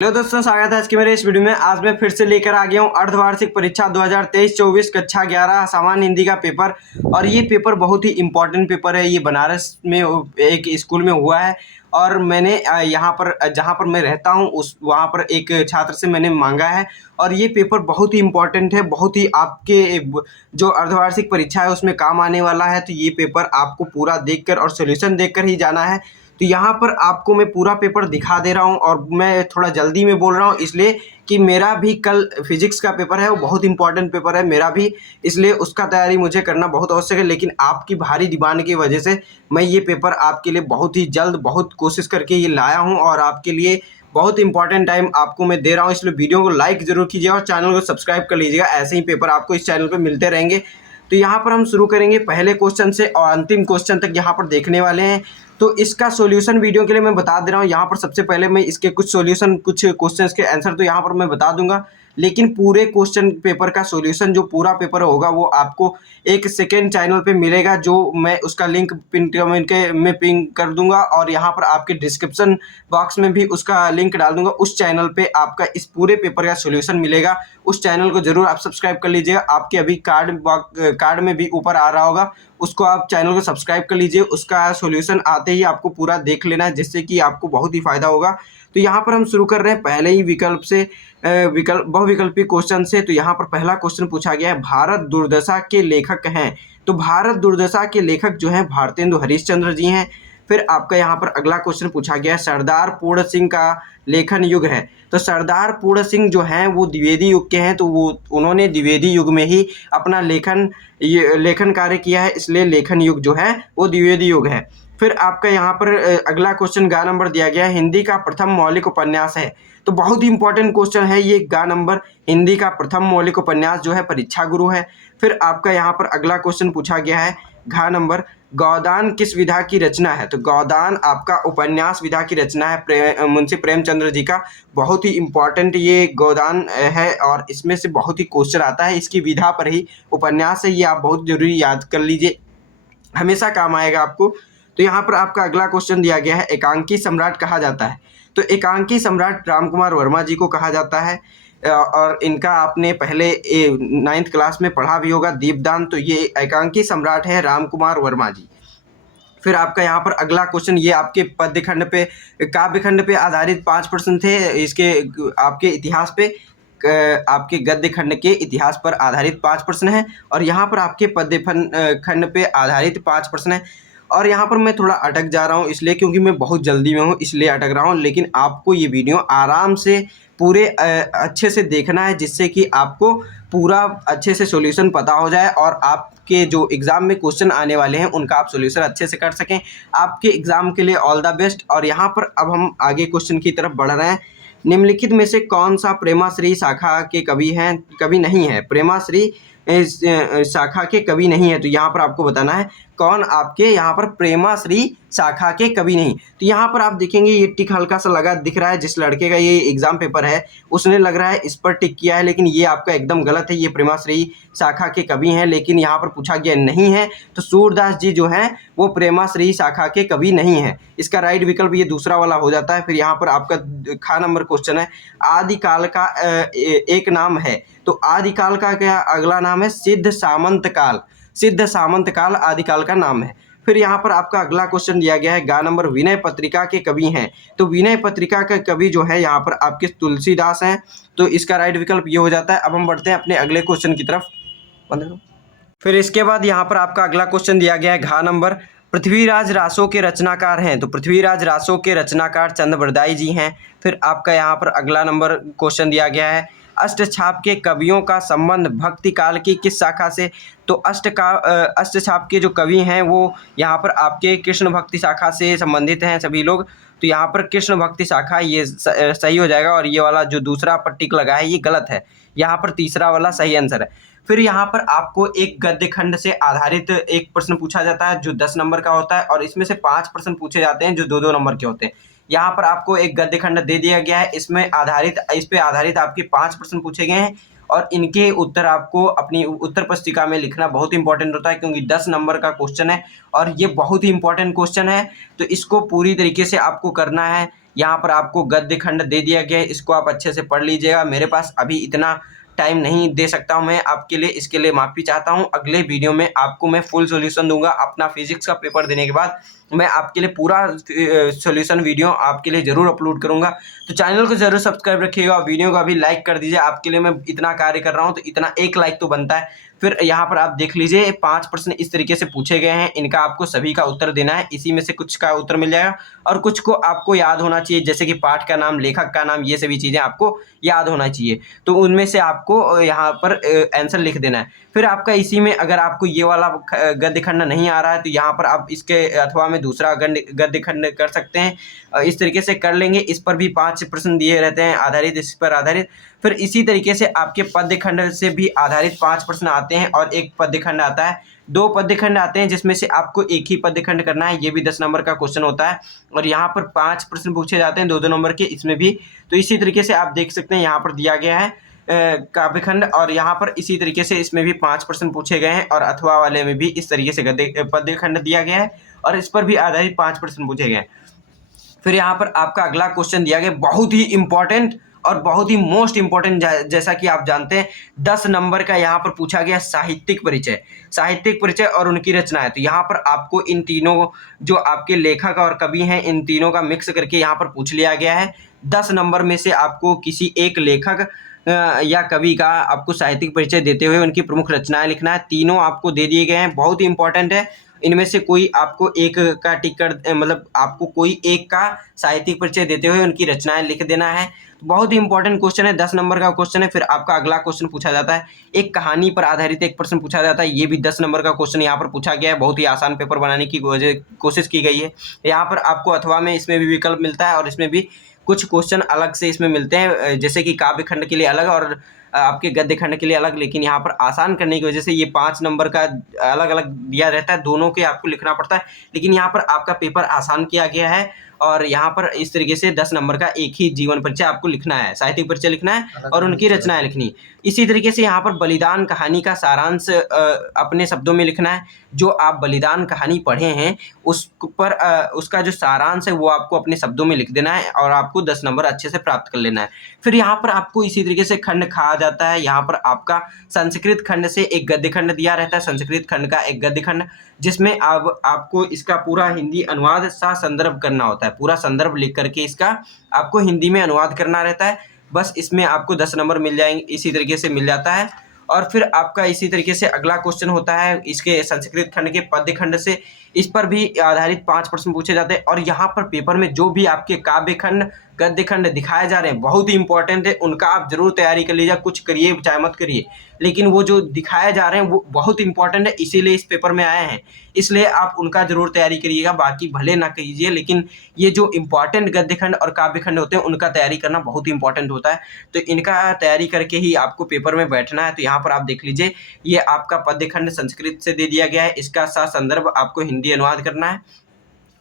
Hello दोस्तों, स्वागत है आज के मेरे इस वीडियो में। आज मैं फिर से लेकर आ गया हूँ अर्धवार्षिक परीक्षा 2023-24 कक्षा 11 सामान्य हिंदी का पेपर। और ये पेपर बहुत ही इम्पोर्टेंट पेपर है। ये बनारस में एक स्कूल में हुआ है और मैंने यहाँ पर जहाँ पर मैं रहता हूँ उस वहाँ पर एक छात्र से मैंने मांगा है। और ये पेपर बहुत ही इम्पोर्टेंट है, बहुत ही आपके जो अर्धवार्षिक परीक्षा है उसमें काम आने वाला है। तो ये पेपर आपको पूरा देखकर और सोल्यूशन देखकर ही जाना है। तो यहाँ पर आपको मैं पूरा पेपर दिखा दे रहा हूँ और मैं थोड़ा जल्दी में बोल रहा हूँ इसलिए कि मेरा भी कल फिजिक्स का पेपर है, वो बहुत इंपॉर्टेंट पेपर है मेरा भी, इसलिए उसका तैयारी मुझे करना बहुत आवश्यक है। लेकिन आपकी भारी डिमांड की वजह से मैं ये पेपर आपके लिए बहुत ही जल्द बहुत कोशिश करके ये लाया हूँ और आपके लिए बहुत इंपॉर्टेंट टाइम आपको मैं दे रहा हूँ। इसलिए वीडियो को लाइक ज़रूर कीजिएगा और चैनल को सब्सक्राइब कर लीजिएगा। ऐसे ही पेपर आपको इस चैनल पर मिलते रहेंगे। तो यहाँ पर हम शुरू करेंगे पहले क्वेश्चन से और अंतिम क्वेश्चन तक यहाँ पर देखने वाले हैं। तो इसका सॉल्यूशन वीडियो के लिए मैं बता दे रहा हूँ। यहाँ पर सबसे पहले मैं इसके कुछ सॉल्यूशन, कुछ क्वेश्चंस के आंसर तो यहाँ पर मैं बता दूंगा, लेकिन पूरे क्वेश्चन पेपर का सॉल्यूशन जो पूरा पेपर होगा वो आपको एक सेकेंड चैनल पे मिलेगा, जो मैं उसका लिंक पिन कमेंट के में पिन कर दूंगा और यहाँ पर आपके डिस्क्रिप्शन बॉक्स में भी उसका लिंक डाल दूंगा। उस चैनल पे आपका इस पूरे पेपर का सॉल्यूशन मिलेगा। उस चैनल को जरूर आप सब्सक्राइब कर लीजिएगा। आपके अभी कार्ड में भी ऊपर आ रहा होगा, उसको आप चैनल को सब्सक्राइब कर लीजिए। उसका सॉल्यूशन आते ही आपको पूरा देख लेना है, जिससे कि आपको बहुत ही फायदा होगा। तो यहाँ पर हम शुरू कर रहे हैं पहले ही विकल्प से, बहुविकल्पी क्वेश्चन से। तो यहाँ पर पहला क्वेश्चन पूछा गया है, भारत दुर्दशा के लेखक हैं। तो भारत दुर्दशा के लेखक जो हैं भारतेंदु हरीशचंद्र जी हैं। फिर आपका यहाँ पर अगला क्वेश्चन पूछा गया है, सरदार पूर्ण सिंह का लेखन युग है। तो सरदार पूर्ण सिंह जो हैं वो द्विवेदी युग के हैं, तो वो उन्होंने द्विवेदी युग में ही अपना लेखन कार्य किया है, इसलिए लेखन युग जो है वो द्विवेदी युग है। फिर आपका यहाँ पर अगला क्वेश्चन गा नंबर दिया गया है, हिंदी का प्रथम मौलिक उपन्यास है। तो बहुत ही इंपॉर्टेंट क्वेश्चन है ये, गा नंबर हिंदी का प्रथम मौलिक उपन्यास जो है परीक्षा गुरु है। फिर आपका यहाँ पर अगला क्वेश्चन पूछा गया है, घा नंबर गोदान किस विधा की रचना है। तो गोदान आपका उपन्यास विधा की रचना है, मुंशी प्रेमचंद्र जी का। बहुत ही इंपॉर्टेंट ये गोदान है और इसमें से बहुत ही क्वेश्चन आता है, इसकी विधा पर ही उपन्यास है। ये आप बहुत जरूरी याद कर लीजिए, हमेशा काम आएगा आपको। तो यहाँ पर आपका अगला क्वेश्चन दिया गया है, एकांकी सम्राट कहा जाता है। तो एकांकी सम्राट रामकुमार वर्मा जी को कहा जाता है और इनका आपने पहले 9th क्लास में पढ़ा भी होगा, दीपदान। तो ये एकांकी सम्राट है रामकुमार वर्मा जी। फिर आपका यहाँ पर अगला क्वेश्चन, ये आपके पद्य खंड पे, काव्य खंड पे आधारित 5 प्रश्न थे। इसके आपके इतिहास पे, आपके गद्य खंड के इतिहास पर आधारित 5 प्रश्न हैं और यहाँ पर आपके पद्य खंड पे आधारित 5 प्रश्न हैं। और यहाँ पर मैं थोड़ा अटक जा रहा हूँ इसलिए क्योंकि मैं बहुत जल्दी में हूँ, इसलिए अटक रहा हूँ। लेकिन आपको ये वीडियो आराम से पूरे अच्छे से देखना है, जिससे कि आपको पूरा अच्छे से सॉल्यूशन पता हो जाए और आपके जो एग्ज़ाम में क्वेश्चन आने वाले हैं उनका आप सॉल्यूशन अच्छे से कर सकें। आपके एग्ज़ाम के लिए ऑल द बेस्ट। और यहाँ पर अब हम आगे क्वेश्चन की तरफ बढ़ रहे हैं। निम्नलिखित में से कौन सा प्रेमाश्री शाखा के कवि हैं, कवि नहीं है। प्रेमाश्री शाखा के कवि नहीं है। तो यहाँ पर आपको बताना है कौन आपके यहाँ पर प्रेमाश्री शाखा के कवि नहीं। तो यहाँ पर आप देखेंगे ये टिक हल्का सा लगा दिख रहा है, जिस लड़के का ये एग्जाम पेपर है उसने लग रहा है इस पर टिक किया है, लेकिन ये आपका एकदम गलत है। ये प्रेमाश्री शाखा के कवि हैं, लेकिन यहाँ पर पूछा गया नहीं है। तो सूरदास जी जो हैं वो प्रेमाश्री शाखा के कवि नहीं है। इसका राइट विकल्प ये दूसरा वाला हो जाता है। फिर यहाँ पर आपका खा नंबर क्वेश्चन है, आदिकाल का एक नाम है। तो आदिकाल का क्या अगला नाम है, सिद्ध सामंत काल। सिद्ध सामंत काल आदिकाल का नाम है। फिर यहाँ पर आपका अगला क्वेश्चन दिया गया है, गा नंबर विनय पत्रिका के कवि हैं। तो विनय पत्रिका के कवि जो है यहाँ पर आपके तुलसीदास हैं। तो इसका राइट विकल्प ये हो जाता है। अब हम बढ़ते हैं अपने अगले क्वेश्चन की तरफ। फिर इसके बाद यहाँ पर आपका अगला क्वेश्चन दिया गया है, घा नंबर पृथ्वीराज रासो के रचनाकार हैं। तो पृथ्वीराज रासो के रचनाकार चंद्रबरदाई जी हैं। फिर आपका यहाँ पर अगला नंबर क्वेश्चन दिया गया है, अष्टछाप के कवियों का संबंध भक्ति काल की किस शाखा से। तो अष्टछाप के जो कवि हैं वो यहाँ पर आपके कृष्ण भक्ति शाखा से संबंधित हैं सभी लोग। तो यहाँ पर कृष्ण भक्ति शाखा ये सही हो जाएगा और ये वाला जो दूसरा टिक लगा है ये गलत है। यहाँ पर तीसरा वाला सही आंसर है। फिर यहाँ पर आपको एक गद्य खंड से आधारित एक प्रश्न पूछा जाता है जो 10 नंबर का होता है और इसमें से 5 प्रश्न पूछे जाते हैं जो 2-2 नंबर के होते हैं। यहाँ पर आपको एक गद्य खंड दे दिया गया है, इस पे आधारित आपके 5 प्रश्न पूछे गए हैं और इनके उत्तर आपको अपनी उत्तर पुस्तिका में लिखना बहुत इंपॉर्टेंट होता है, क्योंकि 10 नंबर का क्वेश्चन है और ये बहुत ही इंपॉर्टेंट क्वेश्चन है। तो इसको पूरी तरीके से आपको करना है। यहाँ पर आपको गद्य खंड दे दिया गया है, इसको आप अच्छे से पढ़ लीजिएगा। मेरे पास अभी इतना टाइम नहीं दे सकता हूँ मैं आपके लिए, इसके लिए माफ़ी चाहता हूँ। अगले वीडियो में आपको मैं फुल सॉल्यूशन दूंगा। अपना फिजिक्स का पेपर देने के बाद मैं आपके लिए पूरा सॉल्यूशन वीडियो आपके लिए ज़रूर अपलोड करूंगा। तो चैनल को ज़रूर सब्सक्राइब रखिएगा, वीडियो को अभी लाइक कर दीजिए। आपके लिए मैं इतना कार्य कर रहा हूँ तो इतना एक लाइक तो बनता है। फिर यहाँ पर आप देख लीजिए 5 प्रश्न इस तरीके से पूछे गए हैं, इनका आपको सभी का उत्तर देना है। इसी में से कुछ का उत्तर मिल जाएगा और कुछ को आपको याद होना चाहिए, जैसे कि पाठ का नाम, लेखक का नाम, ये सभी चीज़ें आपको याद होना चाहिए। तो उनमें से आपको यहाँ पर आंसर लिख देना है। फिर आपका इसी में अगर आपको ये वाला गद्य खंड नहीं आ रहा है तो यहाँ पर आप इसके अथवा में दूसरा गद्य खंड कर सकते हैं। इस तरीके से कर लेंगे। इस पर भी 5 प्रश्न दिए रहते हैं आधारित, इस पर आधारित। फिर इसी तरीके से आपके पद्य खंड से भी आधारित 5 प्रश्न आते हैं और एक पद्य खंड आता है, 2 पद्य खंड आते हैं जिसमें से आपको एक ही पद्य खंड करना है। ये भी 10 नंबर का क्वेश्चन होता है और यहाँ पर 5 प्रश्न पूछे जाते हैं 2-2 नंबर के, इसमें भी। तो इसी तरीके से आप देख सकते हैं यहाँ पर दिया गया है काव्य खंड, और यहाँ पर इसी तरीके से इसमें भी 5 प्रश्न पूछे गए हैं और अथवा वाले में भी इस तरीके से पद्य खंड दिया गया है और इस पर भी आधारित 5 प्रश्न पूछे गए हैं। फिर यहाँ पर आपका अगला क्वेश्चन दिया गया, बहुत ही इंपॉर्टेंट और बहुत ही मोस्ट इंपॉर्टेंट, जैसा कि आप जानते हैं 10 नंबर का यहाँ पर पूछा गया साहित्यिक परिचय, साहित्यिक परिचय और उनकी रचनाएं। तो यहाँ पर आपको इन तीनों जो आपके लेखक और कवि हैं, इन तीनों का मिक्स करके यहाँ पर पूछ लिया गया है। 10 नंबर में से आपको किसी एक लेखक या कवि का आपको साहित्यिक परिचय देते हुए उनकी प्रमुख रचनाएं लिखना है। तीनों आपको दे दिए गए हैं, बहुत ही इंपॉर्टेंट है। इनमें से कोई आपको एक का टिक मतलब आपको कोई एक का साहित्यिक परिचय देते हुए उनकी रचनाएं लिख देना है। तो बहुत ही इंपॉर्टेंट क्वेश्चन है, 10 नंबर का क्वेश्चन है। फिर आपका अगला क्वेश्चन पूछा जाता है, एक कहानी पर आधारित एक प्रश्न पूछा जाता है। ये भी 10 नंबर का क्वेश्चन यहाँ पर पूछा गया है। बहुत ही आसान पेपर बनाने की कोशिश की गई है। यहाँ पर आपको अथवा में इसमें भी विकल्प मिलता है और इसमें भी कुछ क्वेश्चन अलग से इसमें मिलते हैं, जैसे कि काव्य खंड के लिए अलग और आपके गद्य खंड के लिए अलग। लेकिन यहाँ पर आसान करने की वजह से ये 5 नंबर का अलग अलग दिया रहता है, दोनों के आपको लिखना पड़ता है। लेकिन यहाँ पर आपका पेपर आसान किया गया है और यहाँ पर इस तरीके से 10 नंबर का एक ही जीवन परिचय आपको लिखना है, साहित्यिक परिचय लिखना है और उनकी रचनाएं लिखनी। इसी तरीके से यहाँ पर बलिदान कहानी का सारांश अपने शब्दों में लिखना है। जो आप बलिदान कहानी पढ़े हैं उस पर उसका जो सारांश है वो आपको अपने शब्दों में लिख देना है और आपको 10 नंबर अच्छे से प्राप्त कर लेना है। फिर यहाँ पर आपको इसी तरीके से खंड कहा जाता है। यहाँ पर आपका संस्कृत खंड से एक गद्य खंड दिया रहता है, संस्कृत खंड का एक गद्य खंड, जिसमें अब आपको इसका पूरा हिंदी अनुवाद सा संदर्भ करना होता है। पूरा संदर्भ लिख करके इसका आपको हिंदी में अनुवाद करना रहता है। बस इसमें आपको 10 नंबर मिल जाएंगे, इसी तरीके से मिल जाता है। और फिर आपका इसी तरीके से अगला क्वेश्चन होता है इसके संस्कृत खंड के पद्य खंड से, इस पर भी आधारित 5 प्रश्न पूछे जाते हैं। और यहाँ पर पेपर में जो भी आपके काव्य खंड गद्य खंड दिखाए जा रहे हैं बहुत ही इंपॉर्टेंट है, उनका आप जरूर तैयारी कर लीजिए। कुछ करिए चाहे मत करिए, लेकिन वो जो दिखाए जा रहे हैं वो बहुत इंपॉर्टेंट है, इसीलिए इस पेपर में आए हैं, इसलिए आप उनका जरूर तैयारी करिएगा। बाकी भले ना कीजिए, लेकिन ये जो इंपॉर्टेंट गद्य खंड और काव्य खंड होते हैं उनका तैयारी करना बहुत ही इंपॉर्टेंट होता है। तो इनका तैयारी करके ही आपको पेपर में बैठना है। तो यहाँ पर आप देख लीजिए, ये आपका पद्य खंड संस्कृत से दे दिया गया है, इसका संदर्भ आपको हिंदी अनुवाद करना है।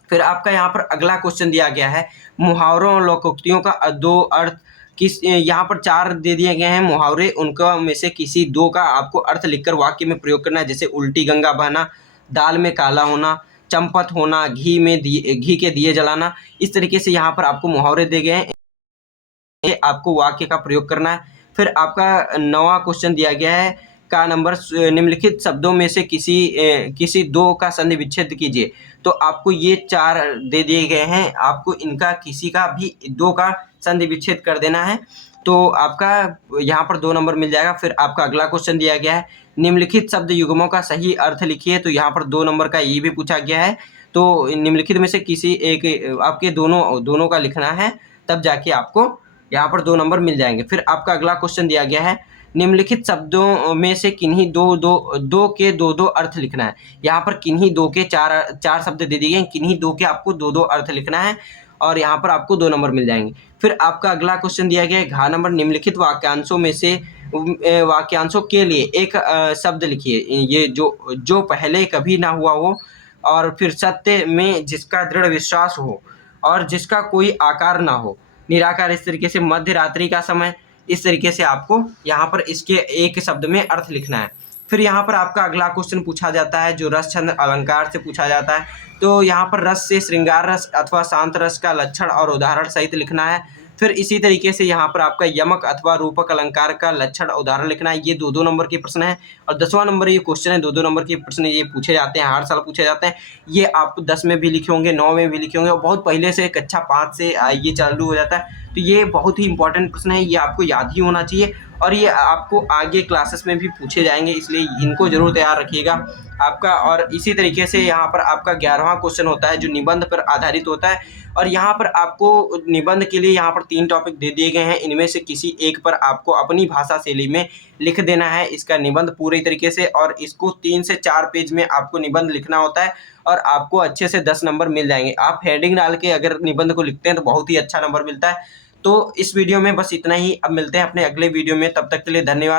फिर आपका यहाँ पर अगला क्वेश्चन दिया गया है, मुहावरों और लोकोक्तियों का 2 अर्थ किस, यहाँ पर 4 दे दिए गए हैं मुहावरे, उनका में से किसी 2 का आपको अर्थ लिखकर वाक्य में प्रयोग करना है। जैसे उल्टी गंगा बहना, दाल में काला होना, चंपत होना, घी के दिए जलाना। इस तरीके से यहाँ पर आपको मुहावरे दे गए हैं, ये आपको वाक्य का प्रयोग करना है। फिर आपका 9वां क्वेश्चन दिया गया है का नंबर, निम्नलिखित शब्दों में से किसी 2 का संधि विच्छेद कीजिए। तो आपको ये 4 दे दिए गए हैं, आपको इनका किसी का भी 2 का संधि विच्छेद कर देना है। तो आपका यहाँ पर 2 नंबर मिल जाएगा। फिर आपका अगला क्वेश्चन दिया गया है, निम्नलिखित शब्द युग्मों का सही अर्थ लिखिए। तो यहाँ पर 2 नंबर का ये भी पूछा गया है। तो निम्नलिखित में से किसी एक आपके दोनों का लिखना है, तब जाके आपको यहाँ पर 2 नंबर मिल जाएंगे। फिर आपका अगला क्वेश्चन दिया गया है, निम्नलिखित शब्दों में से किन्हीं दो के 2-2 अर्थ लिखना है। यहाँ पर किन्हीं 2 के 4 शब्द दे दिए गए, किन्हीं 2 के आपको 2-2 अर्थ लिखना है और यहाँ पर आपको 2 नंबर मिल जाएंगे। फिर आपका अगला क्वेश्चन दिया गया है, घ नंबर, निम्नलिखित वाक्यांशों में से वाक्यांशों के लिए एक शब्द लिखिए, ये जो पहले कभी ना हुआ हो और फिर सत्य में जिसका दृढ़ विश्वास हो और जिसका कोई आकार ना हो, निराकार। इस तरीके से मध्य रात्रि का समय, इस तरीके से आपको यहाँ पर इसके एक शब्द में अर्थ लिखना है। फिर यहाँ पर आपका अगला क्वेश्चन पूछा जाता है जो रस छंद अलंकार से पूछा जाता है। तो यहाँ पर रस से श्रृंगार रस अथवा शांत रस का लक्षण और उदाहरण सहित लिखना है। फिर इसी तरीके से यहाँ पर आपका यमक अथवा रूपक अलंकार का लक्षण उदाहरण लिखना है। ये 2-2 नंबर के प्रश्न है और 10वां नंबर ये क्वेश्चन है। 2-2 नंबर के प्रश्न ये पूछे जाते हैं, हर साल पूछे जाते हैं। ये आप 10 में भी लिखे होंगे, 9 में भी लिखे होंगे और बहुत पहले से कक्षा 5 से ये चालू हो जाता है। तो ये बहुत ही इंपॉर्टेंट प्रश्न है, ये आपको याद ही होना चाहिए और ये आपको आगे क्लासेस में भी पूछे जाएंगे, इसलिए इनको जरूर तैयार रखिएगा आपका। और इसी तरीके से यहाँ पर आपका 11वां क्वेश्चन होता है जो निबंध पर आधारित होता है और यहाँ पर आपको निबंध के लिए यहाँ पर 3 टॉपिक दे दिए गए हैं। इनमें से किसी एक पर आपको अपनी भाषा शैली में लिख देना है इसका निबंध पूरी तरीके से और इसको 3 से 4 पेज में आपको निबंध लिखना होता है और आपको अच्छे से 10 नंबर मिल जाएंगे। आप हेडिंग डाल के अगर निबंध को लिखते हैं तो बहुत ही अच्छा नंबर मिलता है। तो इस वीडियो में बस इतना ही, अब मिलते हैं अपने अगले वीडियो में, तब तक के लिए धन्यवाद।